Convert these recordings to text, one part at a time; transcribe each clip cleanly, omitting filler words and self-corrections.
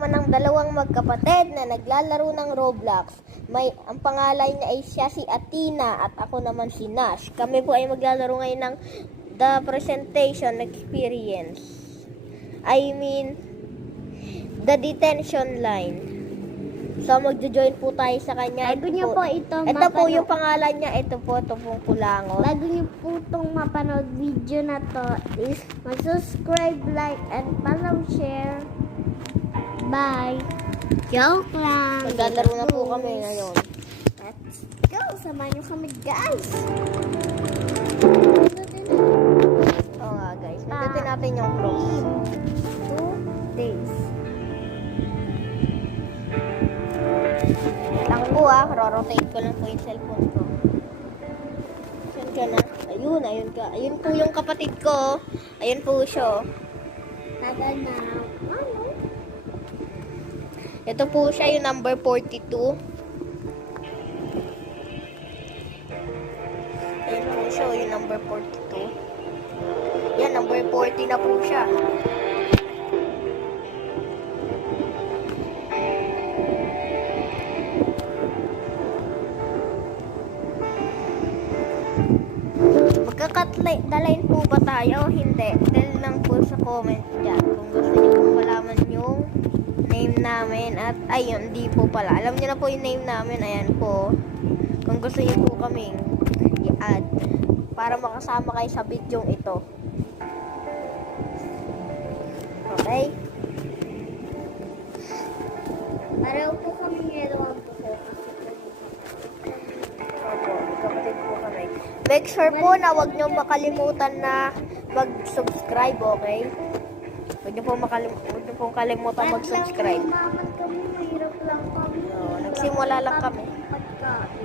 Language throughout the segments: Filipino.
Ng dalawang magkapatid na naglalaro ng Roblox. Ang pangalan niya ay siya si Athena at ako naman si Nash. Kami po ay maglalaro ngayon ng The Presentation Experience. I mean, The Detention Line. So, magjo-join po tayo sa kanya. Bago niyo po ito po yung pangalan niya. Ito pong kulangot. Bago niyo po itong mapanood video na to is mag-subscribe, like, and follow, share. Bye! Joke lang! Maglalaro na po kami ngayon. Let's go! Samahan niyo kami, guys! Oo nga, guys. Pindutin natin yung close. 2 days. Lang po Ro-rotate ko lang po yung cellphone ko. Saan ka na? Ayun ka. Ayun po yung kapatid ko. Ayun po siya. Tagal na. Ano? Ito po siya yung number 42. Ayun po siya yung number 42. Yan, number 40 na po siya. Magkakatalain po ba tayo? Hindi. Tell lang po sa comment dyan kung gusto niyo po malaman yung name namin. At ayun, di po pala. Alam niyo na po yung name namin. Ayan po. Kung gusto niyo po kaming i-add para makasama kayo sa video ito. Okay? Pareho po kami ngayon po ko. Opo, kapatid po kami. Make sure po na huwag niyo makalimutan na mag-subscribe, okay? Huwag niyo po kalimutan mag-subscribe. Maman kami, mahirap lang kami. Nagsimula lang kami. Pagkain.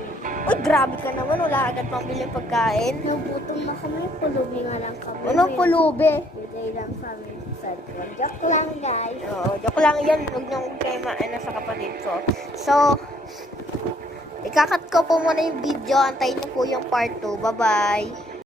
Uy, grabe ka naman. Wala agad pang biling pagkain. Nagutom na kami, pulubi nga lang kami. Ano, pulubi? Bigay lang kami sa tuwan. Joke lang, guys. Oo, joke lang yan. Huwag niyong kayo sa kapatid ko. So, ikakat ko po muna yung video. Antayin niyo po yung part 2. Bye-bye.